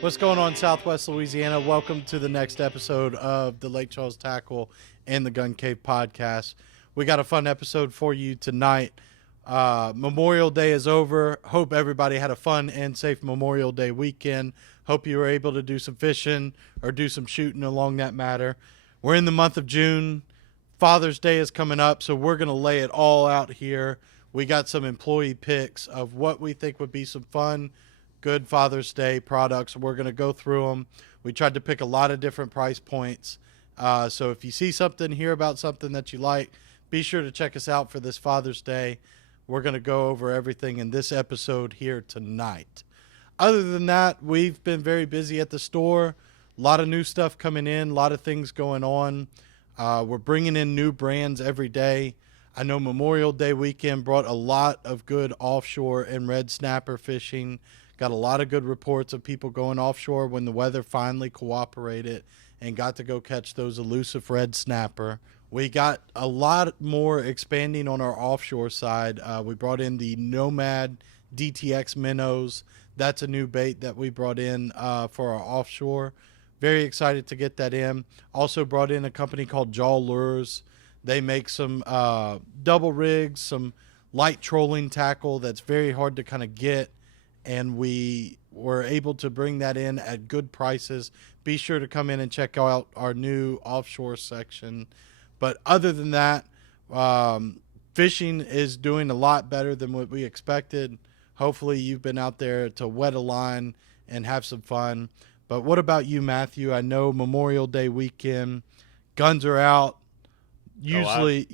What's going on, Southwest Louisiana? Welcome to the next episode of the Lake Charles Tackle and the Gun Cave podcast. We got a fun episode for you tonight. Memorial Day is over. Hope everybody had a fun and safe Memorial Day weekend. Hope you were able to do some fishing or do some shooting along that matter. We're in the month of June. Father's Day is coming up, so we're going to lay it all out here. We got some employee picks of what we think would be some fun, good Father's Day products. We're going to go through them. We tried to pick a lot of different price points. So if you see something, hear about something that you like, be sure to check us out for this Father's Day. We're going to go over everything in this episode here tonight. Other than that, we've been very busy at the store. A lot of new stuff coming in, a lot of things going on. We're bringing in new brands every day. I know Memorial Day weekend brought a lot of good offshore and red snapper fishing. Got a lot of good reports of people going offshore when the weather finally cooperated and got to go catch those elusive red snapper. We got a lot more expanding on our offshore side. We brought in the Nomad DTX minnows. That's a new bait that we brought in for our offshore. Very excited to get that in. Also brought in a company called Jaw Lures. They make some double rigs, some light trolling tackle that's very hard to kind of get. And we were able to bring that in at good prices. Be sure to come in and check out our new offshore section. But other than that, fishing is doing a lot better than what we expected. Hopefully you've been out there to wet a line and have some fun. But what about you, Matthew? I know Memorial Day weekend, guns are out. Usually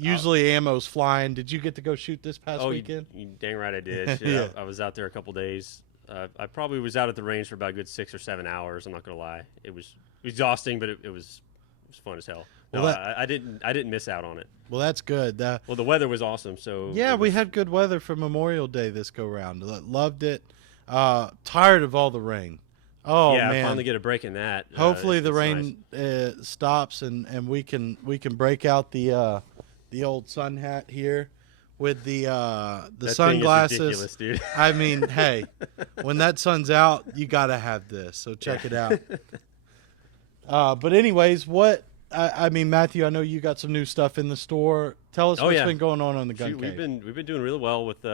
ammo's flying. Did you get to go shoot this past weekend? You dang right I did. Yeah. I was out there a couple days. I probably was out at the range for about a good 6 or 7 hours. I'm not gonna lie. It was exhausting, but it was fun as hell. No, Well, I didn't miss out on it. Well, that's good. Well, the weather was awesome. So Yeah, we had good weather for Memorial Day this go round. Loved it. Tired of all the rain. Oh yeah, man! I finally get a break in that. Hopefully the it's rain nice. stops and we can break out the old sun hat here with the That sunglasses. thing is ridiculous, dude. I mean, hey, when that sun's out, you gotta have this. So check it out. But anyways, I mean, Matthew, I know you got some new stuff in the store. Tell us what's been going on the gun Shoot, cave. we've been doing really well with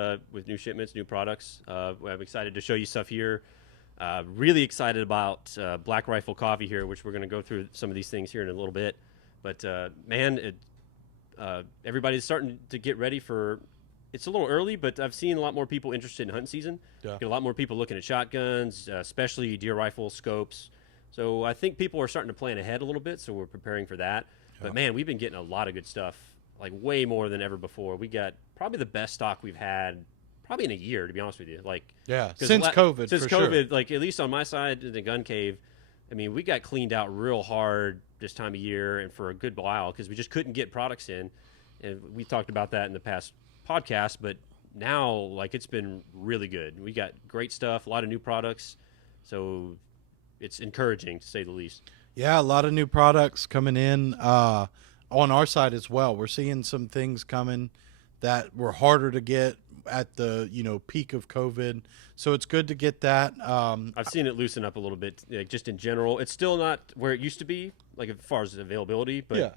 new shipments, new products. I'm excited to show you stuff here. Really excited about Black Rifle Coffee here, which we're going to go through some of these things here in a little bit. But man, everybody's starting to get ready for. It's a little early, but I've seen a lot more people interested in hunting season. Yeah. Get a lot more people looking at shotguns, especially deer rifle scopes. So I think people are starting to plan ahead a little bit. So we're preparing for that. Yeah. But man, we've been getting a lot of good stuff, like way more than ever before. We got probably the best stock we've had. Probably in a year, to be honest with you. Since COVID, Since for COVID, sure. like at least on my side in the gun cave, I mean, we got cleaned out real hard this time of year and for a good while because we just couldn't get products in, and we talked about that in the past podcast. But now, like, it's been really good. We got great stuff, a lot of new products, so it's encouraging to say the least. Yeah, a lot of new products coming in on our side as well. We're seeing some things coming that were harder to get at the peak of COVID, so it's good to get that. I've seen it loosen up a little bit, like, just in general. It's still not where it used to be, like as far as availability, but yeah.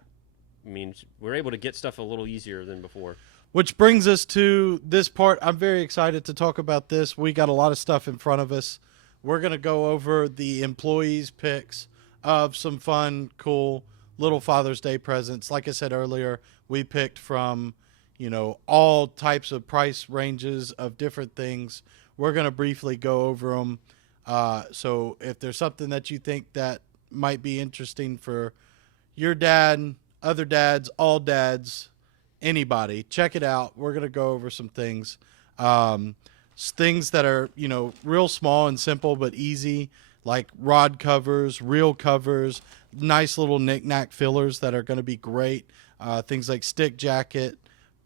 I mean, we're able to get stuff a little easier than before. Which brings us to this part. I'm very excited to talk about this. We got a lot of stuff in front of us. We're going to go over the employees' picks of some fun, cool little Father's Day presents. Like I said earlier, we picked from all types of price ranges of different things. We're going to briefly go over them. So if there's something that you think that might be interesting for your dad, other dads, all dads, anybody, check it out. We're going to go over some things. Things that are, real small and simple but easy, like rod covers, reel covers, nice little knick-knack fillers that are going to be great. Things like stick jacket,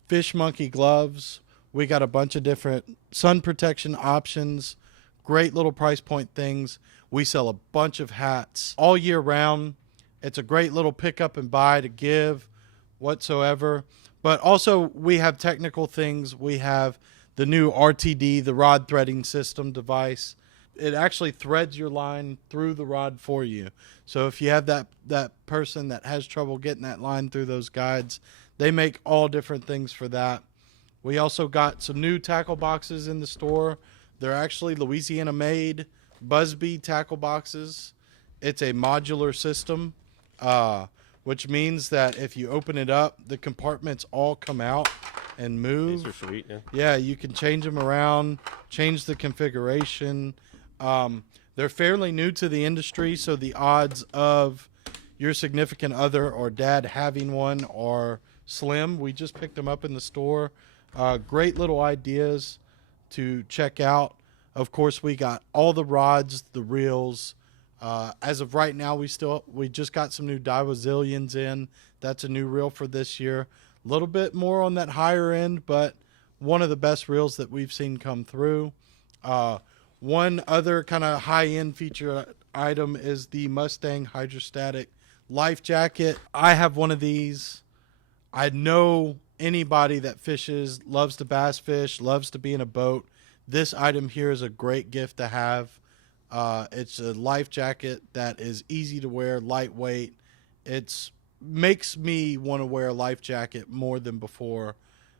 fish monkey gloves. We got a bunch of different sun protection options, great little price point things. We sell a bunch of hats all year round. It's a great little pick up and buy to give whatsoever. But also we have technical things. We have the new RTD, the rod threading system device it actually threads your line through the rod for you. So if you have that person that has trouble getting that line through those guides, they make all different things for that. We also got some new tackle boxes in the store. They're actually Louisiana made Busby tackle boxes. It's a modular system, which means that if you open it up, the compartments all come out and move. These are sweet, yeah. Yeah, you can change them around, change the configuration. They're fairly new to the industry, so the odds of your significant other or dad having one are slim. We just picked them up in the store. Great little ideas to check out. Of course, we got all the rods, the reels. As of right now, we just got some new Daiwa Zillions in. That's a new reel for this year. A little bit more on that higher end, but one of the best reels that we've seen come through. One other kind of high-end feature item is the Mustang Hydrostatic Life Jacket. I have one of these. I know anybody that fishes, loves to bass fish, loves to be in a boat. This item here is a great gift to have. It's a life jacket that is easy to wear, lightweight. It makes me want to wear a life jacket more than before,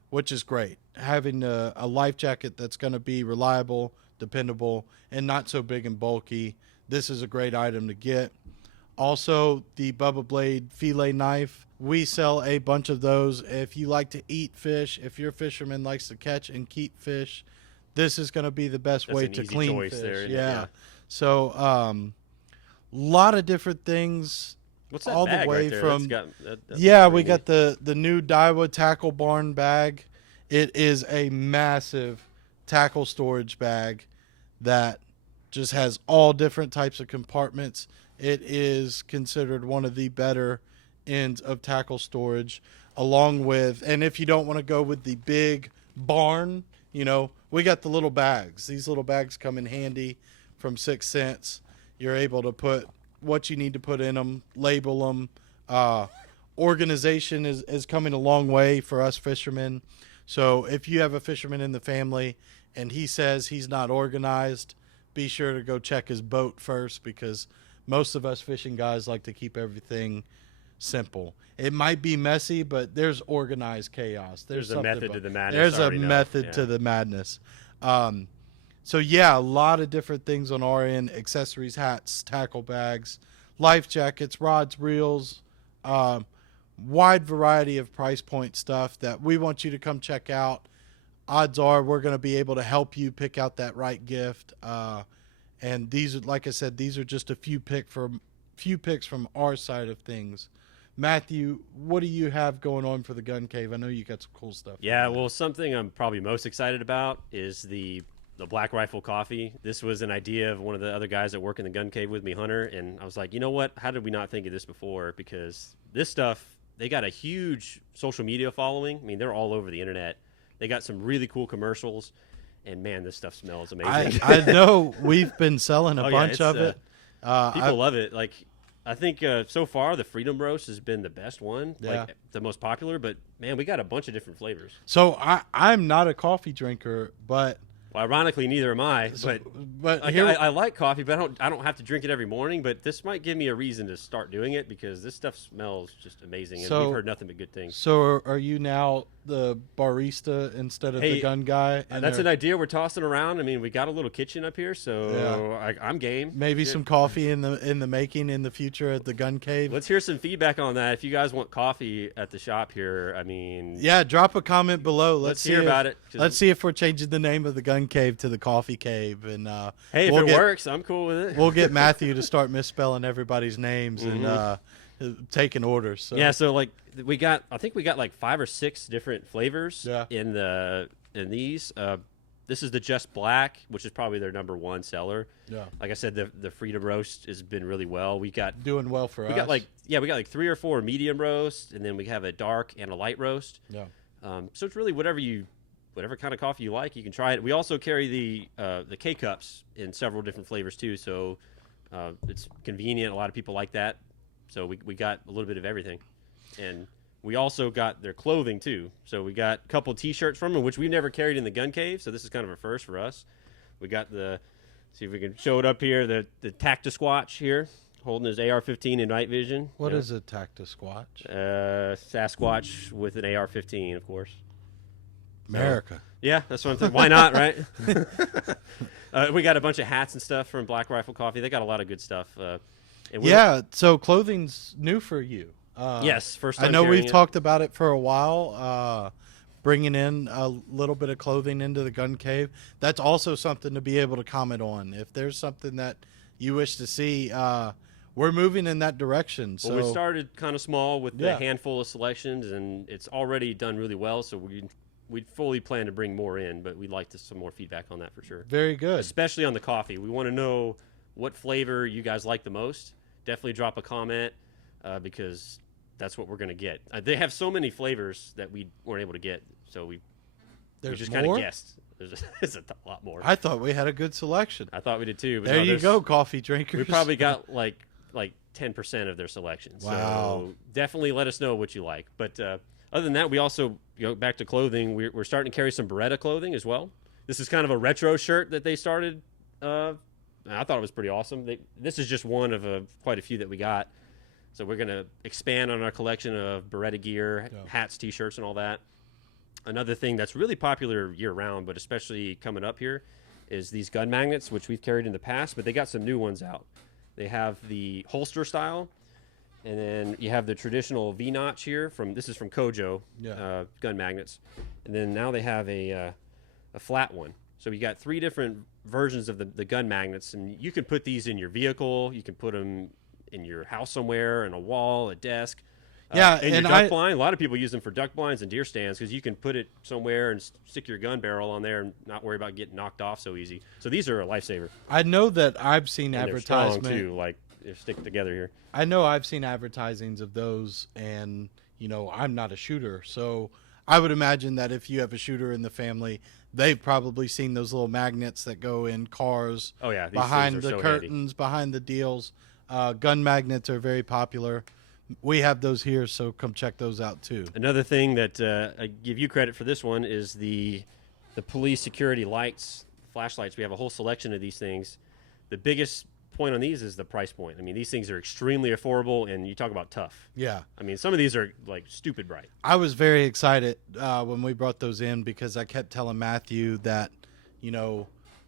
which is great. Having a life jacket that's going to be reliable, dependable, and not so big and bulky. This is a great item to get. Also, the Bubba Blade fillet knife. We sell a bunch of those. If you like to eat fish, if your fisherman likes to catch and keep fish, this is going to be the best way to clean fish. There, yeah. So, lot of different things. What's that all bag the way right there? from that's we got the new Daiwa tackle barn bag. It is a massive tackle storage bag that just has all different types of compartments. It is considered one of the better ends of tackle storage, along with, and if you don't want to go with the big barn, we got the little bags. These little bags come in handy from 6 cents. You're able to put what you need to put in them, label them. Organization is coming a long way for us fishermen. So if you have a fisherman in the family and he says he's not organized, be sure to go check his boat first, because most of us fishing guys like to keep everything simple. It might be messy, but there's organized chaos. There's a method to the madness. There's a method to the madness. So yeah, a lot of different things on our end: accessories, hats, tackle bags, life jackets, rods, reels, wide variety of price point stuff that we want you to come check out. Odds are we're going to be able to help you pick out that right gift. And these are, like I said, these are just a few picks from our side of things. Matthew, what do you have going on for the Gun Cave? I know you got some cool stuff. Yeah, well, something I'm probably most excited about is the Black Rifle coffee. This was an idea of one of the other guys that work in the Gun Cave with me, Hunter, and I was like, you know what? How did we not think of this before? Because this stuff, they got a huge social media following. I mean, they're all over the internet. They got some really cool commercials, and man, this stuff smells amazing. I know we've been selling a bunch of it. People love it. Like, I think so far the Freedom Roast has been the best one, like the most popular. But man, we got a bunch of different flavors. So I'm not a coffee drinker, but well, ironically, neither am I. But like, I like coffee, but I don't have to drink it every morning. But this might give me a reason to start doing it, because this stuff smells just amazing, and we've heard nothing but good things. So are you now the barista instead of the gun guy? That's an idea we're tossing around. I mean, we got a little kitchen up here, so I'm game. Maybe some coffee in the making in the future at the Gun Cave. Let's hear some feedback on that. If you guys want coffee at the shop here, I mean, drop a comment below. Let's hear about it. Let's see if we're changing the name of the Gun Cave to the Coffee Cave. And hey, if it works, I'm cool with it. We'll get Matthew to start misspelling everybody's names and taking orders. So. Yeah, so like I think we got like 5 or 6 different flavors in these. This is the Just Black, which is probably their #1 seller. Yeah. Like I said, the Freedom Roast has been really well. We got doing well for us. We got like 3 or 4 medium roast, and then we have a dark and a light roast. Yeah. So it's really whatever kind of coffee you like, you can try it. We also carry the K cups in several different flavors too, so it's convenient. A lot of people like that. So we got a little bit of everything, and we also got their clothing too. So we got a couple T-shirts from them, which we've never carried in the Gun Cave. So this is kind of a first for us. We got See if we can show it up here. The Tactisquatch here, holding his AR-15 in night vision. What is a Tactisquatch? Sasquatch with an AR-15, of course. America. So, yeah, that's what I'm thinking. Why not, right? We got a bunch of hats and stuff from Black Rifle Coffee. They got a lot of good stuff. Yeah, so clothing's new for you. Yes, first time I know we've carrying it. talked about it for a while, bringing in a little bit of clothing into the gun cave. That's also something to be able to comment on. If there's something that you wish to see, we're moving in that direction. So Well, we started kind of small with Yeah. a handful of selections, and it's already done really well. So we fully plan to bring more in, but we'd like some more feedback on that for sure. very good. Especially on the coffee. We want to know what flavor you guys like the most. Definitely drop a comment because that's what we're going to get. They have so many flavors that we weren't able to get, so we There's just more? kind of guessed. There's a lot more. I thought we had a good selection. I thought we did too. But There no, you there's- go, coffee drinkers. We probably got like 10% of their selection. Wow. So definitely let us know what you like. But other than that, we also back to clothing. We're starting to carry some Beretta clothing as well. This is kind of a retro shirt that they started. I thought it was pretty awesome. This is just one of quite a few that we got. So we're going to expand on our collection of Beretta gear, hats, T-shirts, and all that. Another thing that's really popular year-round, but especially coming up here, is these gun magnets, which we've carried in the past, but they got some new ones out. They have the holster style, and then you have the traditional V-notch here. This is from Kojo, gun magnets. And then now they have a flat one. So you got 3 different versions of the gun magnets, and you can put these in your vehicle. You can put them in your house somewhere, in a wall, a desk. Yeah, in your and duck blind. A lot of people use them for duck blinds and deer stands because you can put it somewhere and stick your gun barrel on there and not worry about getting knocked off so easy. So these are a lifesaver. I know that I've seen And they're strong advertisement. too, like they stick together here. I know I've seen advertisings of those, and I'm not a shooter, so I would imagine that if you have a shooter in the family, they've probably seen those little magnets that go in cars. Oh yeah, these behind things the are so curtains, behind the deals. Gun magnets are very popular. We have those here, so come check those out too. Another thing that I give you credit for this one is the police security lights, flashlights. We have a whole selection of these things. The biggest point on these is the price point. I mean, these things are extremely affordable, and you talk about tough. Yeah. I mean, some of these are like stupid bright. I was very excited when we brought those in because I kept telling Matthew that,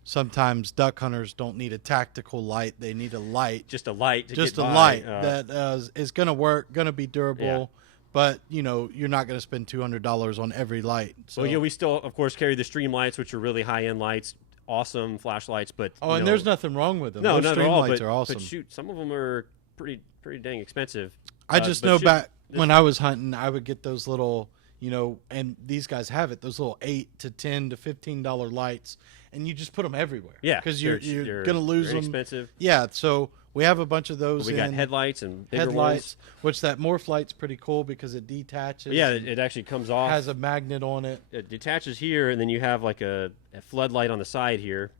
sometimes duck hunters don't need a tactical light. They need a light. Just a light. Just a light that is going to work, going to be durable. Yeah. But, you're not going to spend $200 on every light. So. Well, we still, of course, carry the stream lights, which are really high-end lights, awesome flashlights. But and there's nothing wrong with them. No, Those not at stream all. lights But, are awesome. but shoot, some of them are pretty dang expensive. I just but know shoot, back when I was hunting, I would get those little, and these guys have it, those little $8 to $10 to $15 lights, and you just put them everywhere. Yeah, because you're gonna lose them. Expensive. Yeah, so we have a bunch of those. But we got headlights and bigger headlights, ones. which that morph light's pretty cool because it detaches. Yeah, it actually comes off. Has a magnet on it. It detaches here, and then you have like a floodlight on the side here,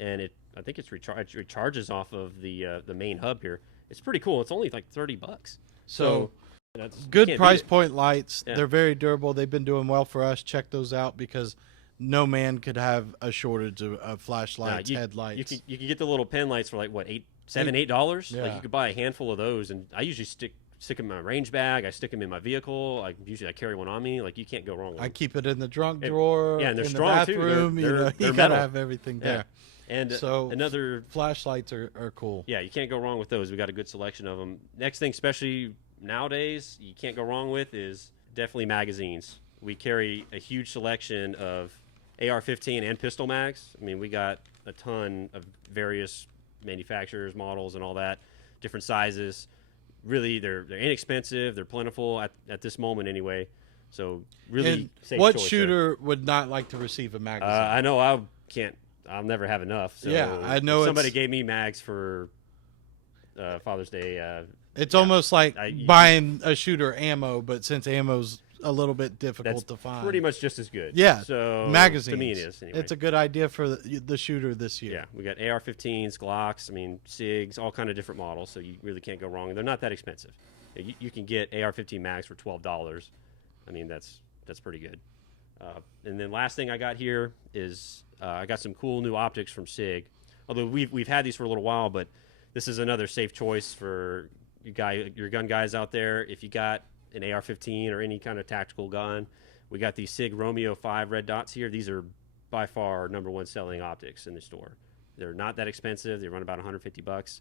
and I think it recharges off of the main hub here. It's pretty cool. It's only like $30. So that's good can't price beat it. point lights. Yeah. They're very durable. They've been doing well for us. Check those out because no man could have a shortage of flashlights, headlights. You can get the little pen lights for like what $8. Yeah. Like you could buy a handful of those, and I usually stick them in my range bag. I stick them in my vehicle. I carry one on me. Like you can't go wrong with I them. keep it in the trunk drawer. Yeah, and they're in strong the too. bathroom. They're You gotta metal. have everything there. And So another flashlights are cool. Yeah, you can't go wrong with those. We got a good selection of them. Next thing, especially nowadays, you can't go wrong with is definitely magazines. We carry a huge selection of AR-15 and pistol mags. I mean, we got a ton of various manufacturers, models, and all that, different sizes. Really, they're inexpensive. They're plentiful at this moment anyway. So really, And safe what choice shooter would not like to receive a there. magazine? I know I'll never have enough. So Yeah, I know somebody it's- gave me mags for Father's Day. It's almost like you- buying a shooter ammo, but since ammo's a little bit difficult That's to find. pretty much just as good. Yeah, So magazines. to me, it is. Anyway. It's a good idea for the shooter this year. Yeah, we got AR-15s, Glocks. I mean, SIGs, all kind of different models. So you really can't go wrong. And they're not that expensive. You can get AR-15 mags for $12. I mean, that's pretty good. And then last thing I got here is I got some cool new optics from SIG. Although we've had these for a little while, but this is another safe choice for your gun guys out there. If you got an AR-15 or any kind of tactical gun, we got these SIG Romeo 5 red dots here. These are by far our #1 selling optics in the store. They're not that expensive. They run about $150.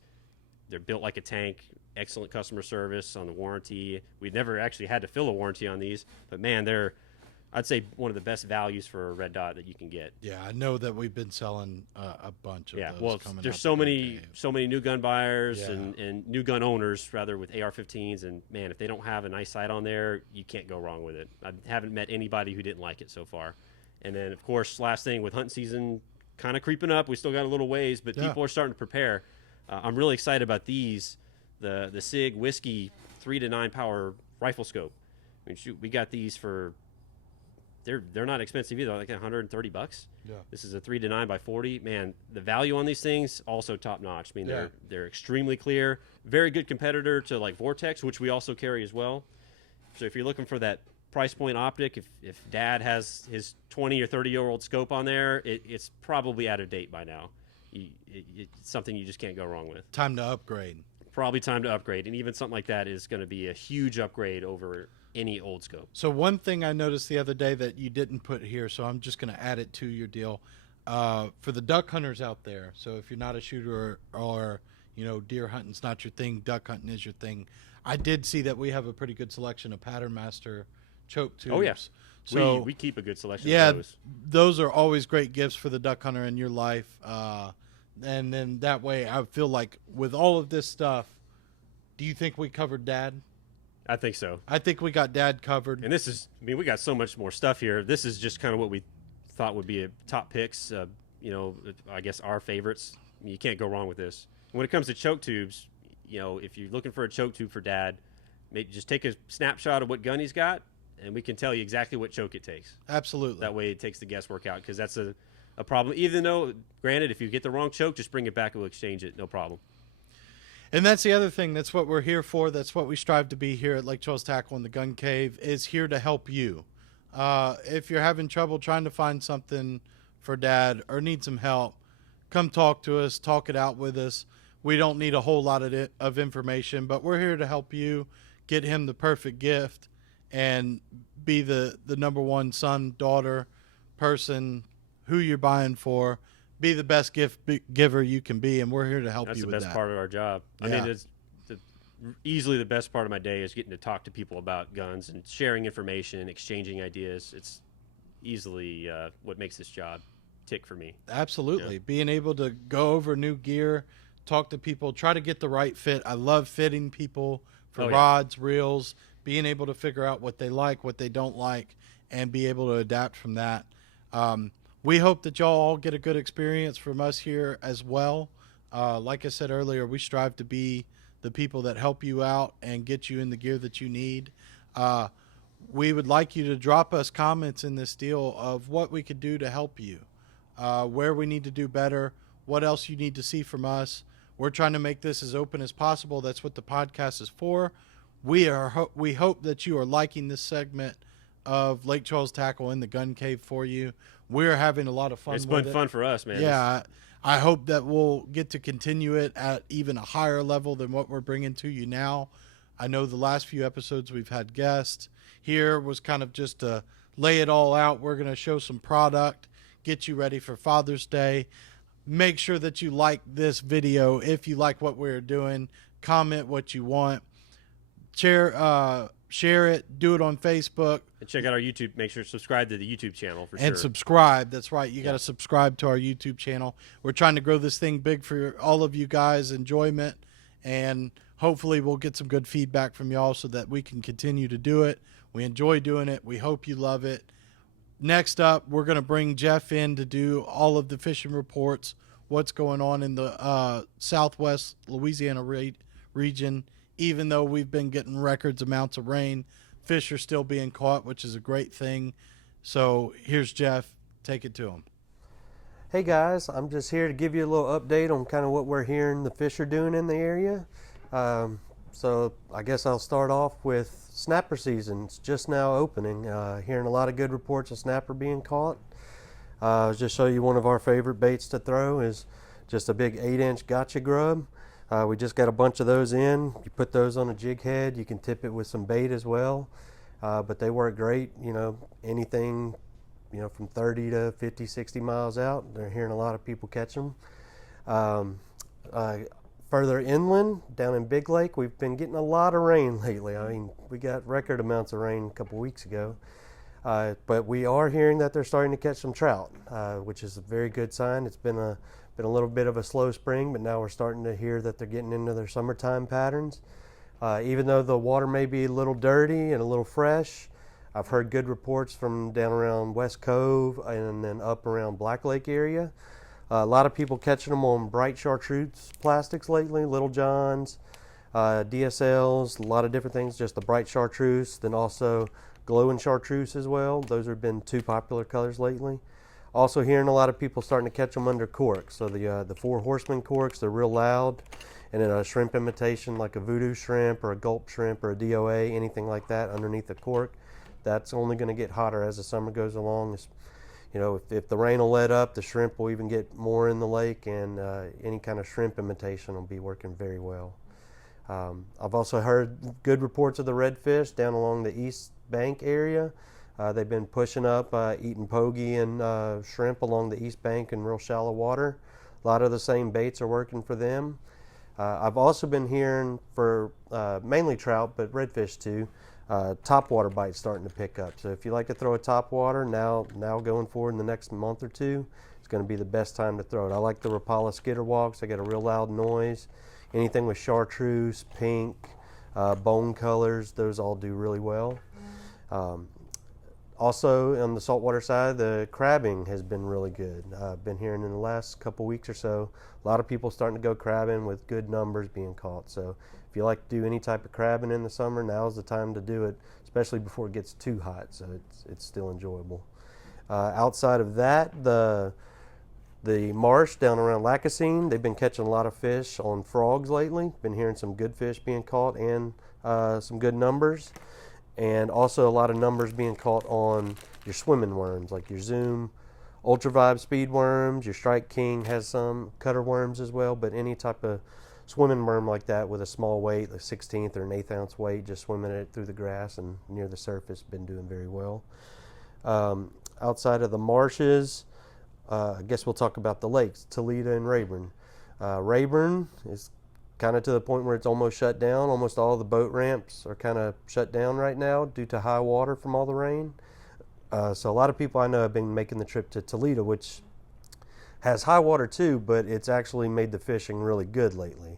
They're built like a tank. Excellent customer service on the warranty. We've never actually had to fill a warranty on these, but man, they're, I'd say, one of the best values for a red dot that you can get. Yeah, I know that we've been selling a bunch of those. Well, coming there's up so the many Cave. so many new gun buyers Yeah. and new gun owners rather with AR-15s, and man, if they don't have a nice sight on there, you can't go wrong with it. I haven't met anybody who didn't like it so far. And then of course, last thing, with hunting season kind of creeping up, we still got a little ways, but people are starting to prepare. I'm really excited about these, the SIG Whiskey 3 to 9 power rifle scope. I mean, shoot, we got these for, they're not expensive either, like $130. Yeah. This is a 3 to 9 by 40. Man, the value on these things also top notch. I mean, they're extremely clear, very good competitor to like Vortex, which we also carry as well. So if you're looking for that price point optic, if Dad has his 20 or 30-year-old scope on there, it's probably out of date by now. It's something you just can't go wrong with. Time to upgrade. Probably time to upgrade, and even something like that is going to be a huge upgrade over any old scope. So one thing I noticed the other day that you didn't put here, so I'm just going to add it to your deal. For the duck hunters out there, so if you're not a shooter or deer hunting's not your thing, duck hunting is your thing. I did see that we have a pretty good selection of Pattern Master choke tubes. Oh yeah, so we keep a good selection. Yeah, of those are always great gifts for the duck hunter in your life. And then that way, I feel like with all of this stuff, do you think we covered Dad? I think so. I think we got Dad covered. And this is, I mean, we got so much more stuff here. This is just kind of what we thought would be a top picks. I guess our favorites. I mean, you can't go wrong with this. When it comes to choke tubes, if you're looking for a choke tube for Dad, maybe just take a snapshot of what gun he's got, and we can tell you exactly what choke it takes. Absolutely. That way it takes the guesswork out, because that's a problem. Even though, granted, if you get the wrong choke, just bring it back and we'll exchange it. No problem. And that's the other thing. That's what we're here for. That's what we strive to be here at Lake Charles Tackle and the Gun Cave, is here to help you. If you're having trouble trying to find something for Dad or need some help, come talk to us, talk it out with us. We don't need a whole lot of information, but we're here to help you get him the perfect gift and be the #1 son, daughter, person, who you're buying for. Be the best gift giver you can be, and we're here to help you with that. That's the best part of our job. Yeah. I mean, it's easily the best part of my day is getting to talk to people about guns and sharing information, exchanging ideas. It's easily what makes this job tick for me. Absolutely. Yeah. Being able to go over new gear, talk to people, try to get the right fit. I love fitting people for rods, reels, being able to figure out what they like, what they don't like, and be able to adapt from that. We hope that y'all all get a good experience from us here as well. Like I said earlier, we strive to be the people that help you out and get you in the gear that you need. We would like you to drop us comments in this deal of what we could do to help you, where we need to do better, what else you need to see from us. We're trying to make this as open as possible. That's what the podcast is for. We hope that you are liking this segment of Lake Charles Tackle in the Gun Cave for you. We're having a lot of fun. It's been fun for us, man. Yeah, I hope that we'll get to continue it at even a higher level than what we're bringing to you now. I know the last few episodes we've had guests. Here was kind of just to lay it all out. We're going to show some product, get you ready for Father's Day. Make sure that you like this video. If you like what we're doing, comment what you want. Share it, do it on Facebook. And check out our YouTube. Make sure to subscribe to the YouTube channel for sure. And subscribe. That's right. You got to subscribe to our YouTube channel. We're trying to grow this thing big for all of you guys' enjoyment. And hopefully we'll get some good feedback from y'all so that we can continue to do it. We enjoy doing it. We hope you love it. Next up, we're going to bring Jeff in to do all of the fishing reports, what's going on in the southwest Louisiana region. Even though we've been getting records amounts of rain, fish are still being caught, which is a great thing. So here's Jeff. Take it to him. Hey guys, I'm just here to give you a little update on kind of what we're hearing the fish are doing in the area. So I guess I'll start off with snapper season. It's just now opening. Hearing a lot of good reports of snapper being caught. I'll just show you one of our favorite baits to throw is just a big 8-inch gotcha grub. We just got a bunch of those in. You put those on a jig head. You can tip it with some bait as well. But they work great, anything, from 30 to 50, 60 miles out. They're hearing a lot of people catch them. Further inland, down in Big Lake, we've been getting a lot of rain lately. I mean, we got record amounts of rain a couple weeks ago. But we are hearing that they're starting to catch some trout, which is a very good sign. It's been a little bit of a slow spring, but now we're starting to hear that they're getting into their summertime patterns. Even though the water may be a little dirty and a little fresh, I've heard good reports from down around West Cove and then up around Black Lake area. A lot of people catching them on bright chartreuse plastics lately, Little Johns, DSLs, a lot of different things, just the bright chartreuse, then also glowing chartreuse as well. Those have been two popular colors lately. Also hearing a lot of people starting to catch them under corks. So the Four Horsemen corks, they're real loud. And then a shrimp imitation like a voodoo shrimp or a gulp shrimp or a DOA, anything like that underneath the cork. That's only going to get hotter as the summer goes along. If the rain will let up, the shrimp will even get more in the lake, and any kind of shrimp imitation will be working very well. I've also heard good reports of the redfish down along the east bank area. They've been pushing up, eating pogie and shrimp along the east bank in real shallow water. A lot of the same baits are working for them. I've also been hearing for mainly trout, but redfish too, topwater bites starting to pick up. So if you like to throw a topwater, now going forward in the next month or two, it's going to be the best time to throw it. I like the Rapala skitterwalks. They got a real loud noise. Anything with chartreuse, pink, bone colors, those all do really well. Also, on the saltwater side, the crabbing has been really good. I've been hearing in the last couple weeks or so, a lot of people starting to go crabbing with good numbers being caught. So if you like to do any type of crabbing in the summer, now's the time to do it, especially before it gets too hot, so it's still enjoyable. Outside of that, the marsh down around Lacassine, they've been catching a lot of fish on frogs lately. Been hearing some good fish being caught and some good numbers. And also a lot of numbers being caught on your swimming worms, like your Zoom, Ultra Vibe speed worms. Your Strike King has some cutter worms as well, but any type of swimming worm like that with a small weight, a 1/16 or an 1/8 ounce weight, just swimming it through the grass and near the surface, been doing very well. Outside of the marshes, I guess we'll talk about the lakes, Toledo and Rayburn. Rayburn is kind of to the point where it's almost shut down. Almost all the boat ramps are kind of shut down right now due to high water from all the rain. So a lot of people I know have been making the trip to Toledo, which has high water too, but it's actually made the fishing really good lately.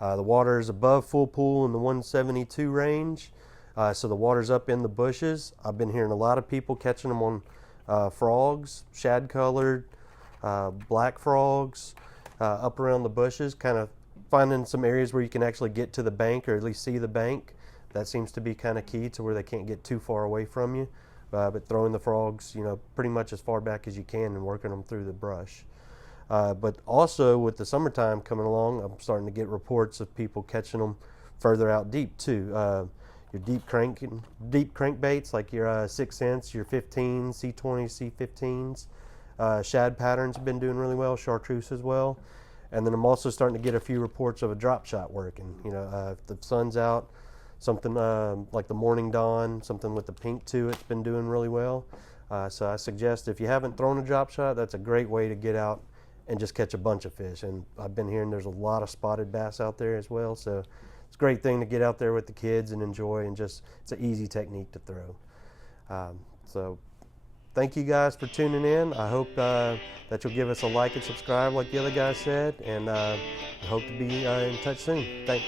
The water is above full pool in the 172 range, so the water's up in the bushes. I've been hearing a lot of people catching them on frogs, shad colored, black frogs, up around the bushes, kind of finding some areas where you can actually get to the bank or at least see the bank. That seems to be kind of key to where they can't get too far away from you. But throwing the frogs, pretty much as far back as you can and working them through the brush. But also with the summertime coming along, I'm starting to get reports of people catching them further out deep too. Your deep crankbaits like your 6 cents, your 15s, C20s, C15s. Shad patterns have been doing really well, chartreuse as well. And then I'm also starting to get a few reports of a drop shot working. If the sun's out, something like the Morning Dawn, something with the pink to it's been doing really well. So I suggest if you haven't thrown a drop shot, that's a great way to get out and just catch a bunch of fish. And I've been hearing there's a lot of spotted bass out there as well. So it's a great thing to get out there with the kids and enjoy, and just it's an easy technique to throw. So thank you guys for tuning in. I hope that you'll give us a like and subscribe like the other guys said, and I hope to be in touch soon. Thanks.